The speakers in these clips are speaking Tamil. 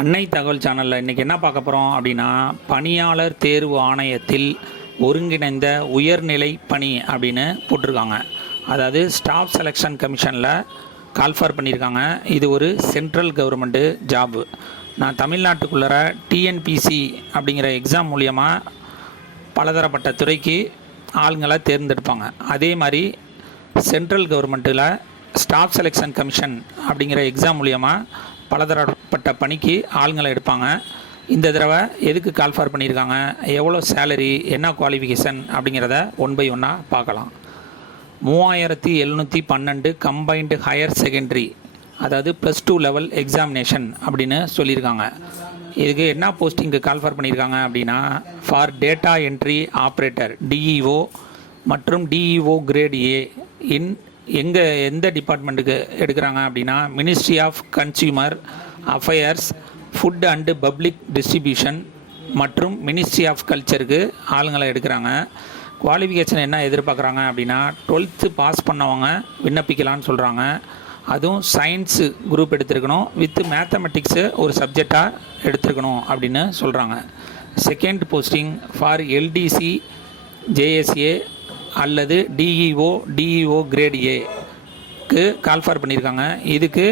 அன்னை தகவல் சேனலில் இன்றைக்கி என்ன பார்க்க போகிறோம் அப்படின்னா, பணியாளர் தேர்வு ஆணையத்தில் ஒருங்கிணைந்த உயர்நிலை பணி அப்படின்னு போட்டிருக்காங்க. அதாவது ஸ்டாஃப் செலெக்ஷன் கமிஷனில் கால்ஃபார் பண்ணியிருக்காங்க. இது ஒரு சென்ட்ரல் கவர்மெண்ட்டு ஜாபு. நான் தமிழ்நாட்டுக்குள்ளே டிஎன்பிசி அப்படிங்கிற எக்ஸாம் மூலியமாக பலதரப்பட்ட துறைக்கு ஆளுங்களை தேர்ந்தெடுப்பாங்க. அதே மாதிரி சென்ட்ரல் கவர்மெண்ட்டில் ஸ்டாஃப் செலெக்ஷன் கமிஷன் அப்படிங்கிற எக்ஸாம் மூலியமாக பலதரப்பட்ட பணிக்கு ஆளுங்களை எடுப்பாங்க. இந்த தடவை எதுக்கு கால்ஃபார் பண்ணியிருக்காங்க, எவ்வளோ சேலரி, என்ன குவாலிஃபிகேஷன் அப்படிங்கிறத ஒன் பை ஒன்னாக பார்க்கலாம். 3712 கம்பைன்டு ஹையர் செகண்டரி, அதாவது +2 லெவல் எக்ஸாமினேஷன் அப்படின்னு சொல்லியிருக்காங்க. இதுக்கு என்ன போஸ்டிங்கு கால்ஃபார் பண்ணியிருக்காங்க அப்படின்னா, for data entry operator DEO மற்றும் டிஇஓ கிரேட் ஏ இன் எந்த டிபார்ட்மெண்ட்டுக்கு எடுக்கிறாங்க அப்படின்னா, ministry of consumer affairs, food and public distribution மற்றும் மினிஸ்ட்ரி ஆஃப் கல்ச்சருக்கு ஆளுங்களை எடுக்கிறாங்க. குவாலிஃபிகேஷன் என்ன எதிர்பார்க்குறாங்க அப்படின்னா, 12th பாஸ் பண்ணவங்க விண்ணப்பிக்கலான்னு சொல்கிறாங்க. அதுவும் சயின்ஸு குரூப் எடுத்துருக்கணும், வித் மேத்தமெட்டிக்ஸு ஒரு சப்ஜெக்டாக எடுத்துருக்கணும் அப்படின்னு சொல்கிறாங்க. Second posting for LDC JSA அல்லது டிஇஓ கிரேட் ஏக்கு கால்ஃபார் பண்ணியிருக்காங்க. இதுக்கு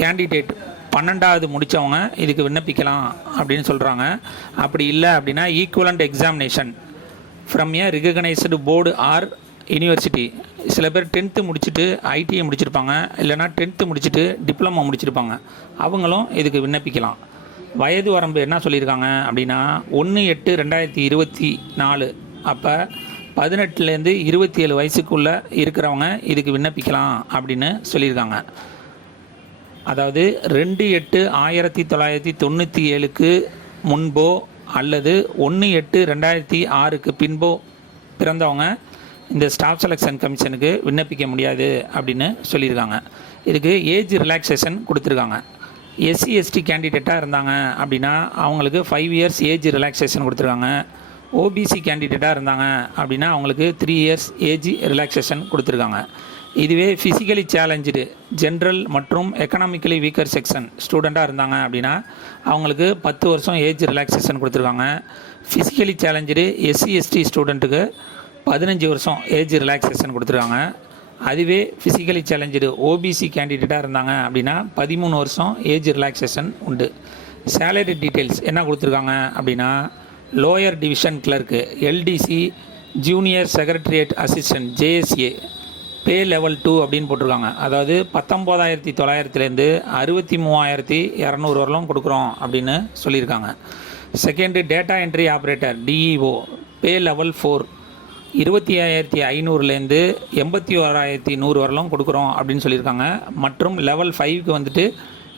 கேண்டிடேட் 12வது முடித்தவங்க இதுக்கு விண்ணப்பிக்கலாம் அப்படின்னு சொல்கிறாங்க. அப்படி இல்லை அப்படின்னா equivalent examination from a recognised board or university. சில பேர் 10th முடிச்சுட்டு ஐடிஐ முடிச்சிருப்பாங்க, இல்லைனா 10th முடிச்சுட்டு டிப்ளமோ முடிச்சிருப்பாங்க, அவங்களும் இதுக்கு விண்ணப்பிக்கலாம். வயது வரம்பு என்ன சொல்லியிருக்காங்க அப்படின்னா, 1/8/2024 அப்போ 18லேருந்து 27 வயசுக்குள்ளே இருக்கிறவங்க இதுக்கு விண்ணப்பிக்கலாம் அப்படின்னு சொல்லியிருக்காங்க. அதாவது 2/8/1997க்கு முன்போ அல்லது 1/8/2006க்கு பின்போ பிறந்தவங்க இந்த ஸ்டாஃப் செலெக்ஷன் கமிஷனுக்கு விண்ணப்பிக்க முடியாது அப்படின்னு சொல்லியிருக்காங்க. இதுக்கு ஏஜ் ரிலாக்ஸேஷன் கொடுத்துருக்காங்க. எஸ்சி எஸ்டி கேண்டிடேட்டாக இருந்தாங்க அப்படின்னா அவங்களுக்கு 5 இயர்ஸ் ஏஜ் ரிலாக்ஸேஷன் கொடுத்துருக்காங்க. ஓபிசி கேண்டிடேட்டாக இருந்தாங்க அப்படின்னா அவங்களுக்கு 3 இயர்ஸ் ஏஜ் ரிலாக்ஸேஷன் கொடுத்துருக்காங்க. இதுவே ஃபிசிக்கலி சேலஞ்சு ஜென்ரல் மற்றும் எக்கனாமிக்கலி வீக்கர் செக்ஷன் ஸ்டூடெண்ட்டாக இருந்தாங்க அப்படின்னா அவங்களுக்கு 10 வருஷம் ஏஜ் ரிலாக்ஸேஷன் கொடுத்துருக்காங்க. ஃபிசிக்கலி சேலஞ்சு எஸ்சி எஸ்டி ஸ்டூடெண்ட்டுக்கு 15 வருஷம் ஏஜ் ரிலாக்ஸேஷன் கொடுத்துருக்காங்க. அதுவே ஃபிசிக்கலி சேலஞ்சு ஓபிசி கேண்டிடேட்டாக இருந்தாங்க அப்படின்னா 13 வருஷம் ஏஜ் ரிலாக்ஸேஷன் உண்டு. சேலரி டீட்டெயில்ஸ் என்ன கொடுத்துருக்காங்க அப்படின்னா, lower division clerk LDC junior secretariat assistant JSA பே லெவல் 2 அப்படின்னு போட்டிருக்காங்க. அதாவது 19,900லேருந்து 63,200 வரலும் கொடுக்குறோம் அப்படின்னு சொல்லியிருக்காங்க. Second data entry operator DEO பே லெவல் 4 25,500லேருந்து 81,100 வரலும் கொடுக்குறோம் அப்படின்னு சொல்லியிருக்காங்க. மற்றும் லெவல் 5க்கு வந்துட்டு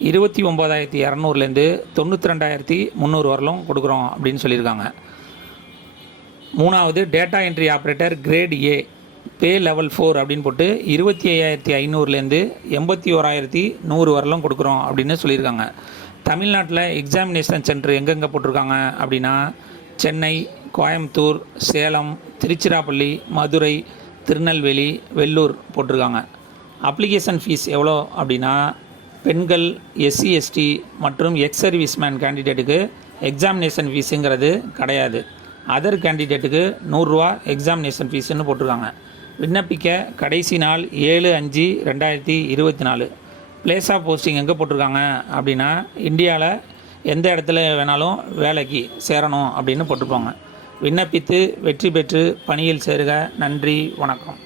29,200லேருந்து 92,300 வரலும் கொடுக்குறோம் அப்படின்னு சொல்லியிருக்காங்க. மூணாவது data entry operator grade A pay level 4 அப்படின்னு போட்டு 25,500லேருந்து 81,100 வரலும் கொடுக்குறோம் அப்படின்னு சொல்லியிருக்காங்க. தமிழ்நாட்டில் எக்ஸாமினேஷன் சென்டர் எங்கெங்கே போட்டிருக்காங்க அப்படின்னா, சென்னை, கோயம்புத்தூர், சேலம், திருச்சிராப்பள்ளி, மதுரை, திருநெல்வேலி, வெள்ளூர் போட்டிருக்காங்க. அப்ளிகேஷன் ஃபீஸ் எவ்வளோ அப்படின்னா, பெண்கள், எஸ்சி எஸ்டி மற்றும் எக்ஸ் சர்வீஸ்மேன் கேண்டிடேட்டுக்கு எக்ஸாமினேஷன் ஃபீஸுங்கிறது கிடையாது. அதர் கேண்டிடேட்டுக்கு 100 ரூபா எக்ஸாமினேஷன் ஃபீஸுன்னு போட்டிருக்காங்க. விண்ணப்பிக்க கடைசி நாள் 7/5/2024. பிளேஸ் ஆஃப் போஸ்டிங் எங்கே போட்டிருக்காங்க அப்படின்னா, இந்தியாவில் எந்த இடத்துல வேணாலும் வேலைக்கு சேரணும் அப்படின்னு போட்டிருப்பாங்க. விண்ணப்பித்து வெற்றி பெற்று பணியில் சேருக. நன்றி, வணக்கம்.